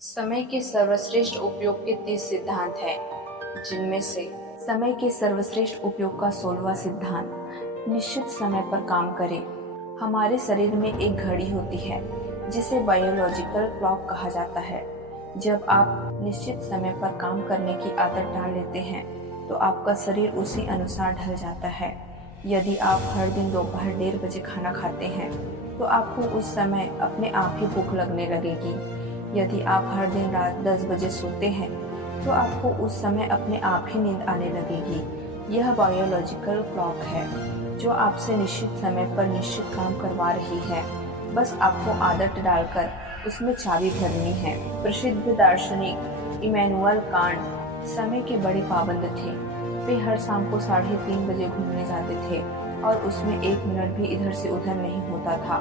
समय के सर्वश्रेष्ठ उपयोग के 30 सिद्धांत हैं, जिनमें से समय के सर्वश्रेष्ठ उपयोग का 16वां सिद्धांत निश्चित समय पर काम करें। हमारे शरीर में एक घड़ी होती है जिसे बायोलॉजिकल क्लॉक कहा जाता है। जब आप निश्चित समय पर काम करने की आदत डाल लेते हैं तो आपका शरीर उसी अनुसार ढल जाता है। यदि आप हर दिन दोपहर 1:30 बजे खाना खाते हैं तो आपको उस समय अपने आप ही भूख लगने लगेगी। यदि आप हर दिन रात 10 बजे सोते हैं तो आपको उस समय अपने आप ही नींद आने लगेगी। यह बायोलॉजिकल क्लॉक है जो आपसे निश्चित समय पर निश्चित काम करवा रही है। बस आपको आदत डालकर उसमें चाबी भरनी है। प्रसिद्ध दार्शनिक इमैनुअल कांट समय के बड़े पाबंद थे। वे हर शाम को 3:30 बजे घूमने जाते थे और उसमें 1 मिनट भी इधर से उधर नहीं होता था।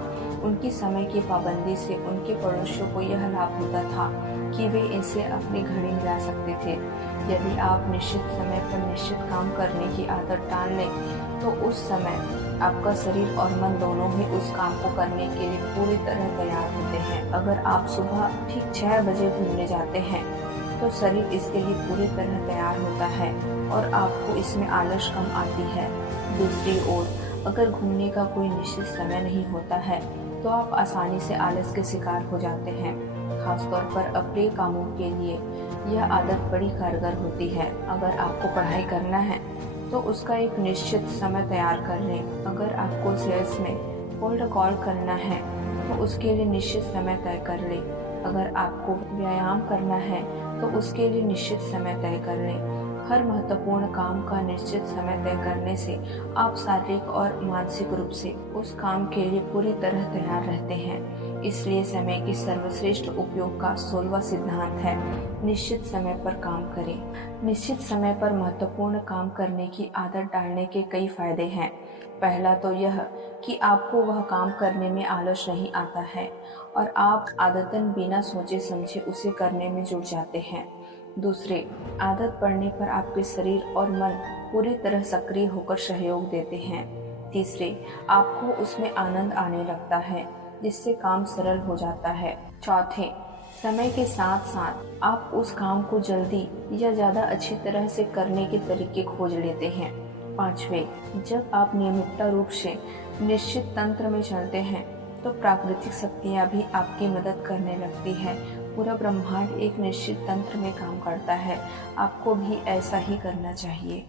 उनकी समय की पाबंदी से उनके पड़ोसियों को यह लाभ होता था कि वे इनसे अपनी घड़ी मिला सकते थे। यदि आप निश्चित समय पर निश्चित काम करने की आदत डाल लें तो उस समय आपका शरीर और मन दोनों ही उस काम को करने के लिए पूरी तरह तैयार होते हैं। अगर आप सुबह ठीक 6 बजे घूमने जाते हैं तो शरीर इसके लिए पूरी तरह तैयार होता है और आपको इसमें आलस कम आती है। दूसरी ओर अगर घूमने का कोई निश्चित समय नहीं होता है तो आप आसानी से आलस के शिकार हो जाते हैं। खासतौर पर अप्रिय कामों के लिए यह आदत बड़ी कारगर होती है। अगर आपको पढ़ाई करना है तो उसका एक निश्चित समय तैयार कर लें। अगर आपको सेल्स में कोल्ड कॉल करना है तो उसके लिए निश्चित समय तय कर लें। अगर आपको व्यायाम करना है तो उसके लिए निश्चित समय तय कर लें। हर महत्वपूर्ण काम का निश्चित समय तय करने से आप शारीरिक और मानसिक रूप से उस काम के लिए पूरी तरह तैयार रहते हैं। इसलिए समय के सर्वश्रेष्ठ उपयोग का 16वां सिद्धांत है निश्चित समय पर काम करें। निश्चित समय पर महत्वपूर्ण काम करने की आदत डालने के कई फायदे हैं। पहला तो यह कि आपको वह काम करने में आलस नहीं आता है और आप आदतन बिना सोचे समझे उसे करने में जुट जाते हैं। दूसरे, आदत पड़ने पर आपके शरीर और मन पूरी तरह सक्रिय होकर सहयोग देते हैं। तीसरे, आपको उसमें आनंद आने लगता है जिससे काम सरल हो जाता है। चौथे, समय के साथ साथ आप उस काम को जल्दी या ज़्यादा अच्छी तरह से करने के तरीके खोज लेते हैं। पांचवें, जब आप नियमित रूप से निश्चित तंत्र में चलते हैं तो प्राकृतिक शक्तियाँ भी आपकी मदद करने लगती है। पूरा ब्रह्मांड एक निश्चित तंत्र में काम करता है। आपको भी ऐसा ही करना चाहिए।